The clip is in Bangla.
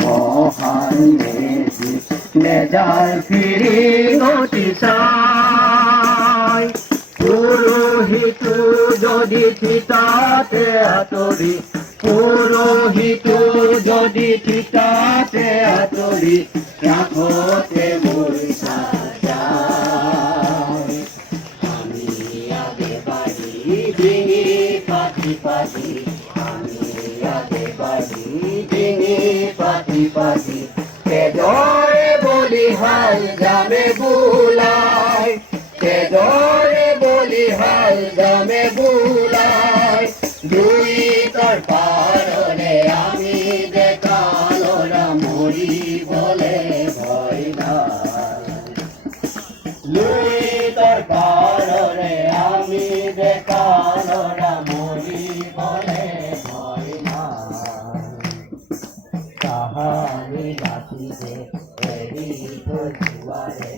মহান মেজি মেজার ফিরি গতি চাই পুরোহিত যদি থিতাতে আতরি পুরোহিত যদি থিতাতে আতরি রাখতে মূর্ছা যায় আমি আগে বাড়ি ভেঙে পাতি পাতি আমি আগে বাড়ি ভেঙে পাতি পাতি তেজরে বলি হাল গ্রামে বুলায় তেজরে বলি হাল গ্রামে বুলায় দুই তোর পারলে আমি দেখালোরা মরি বলে ভয় নাই দুই তোর পারলে আমি দেখালোরা মরি বলে ভয় নাই কাহানি বাতিতে এরি তো জুয়ারে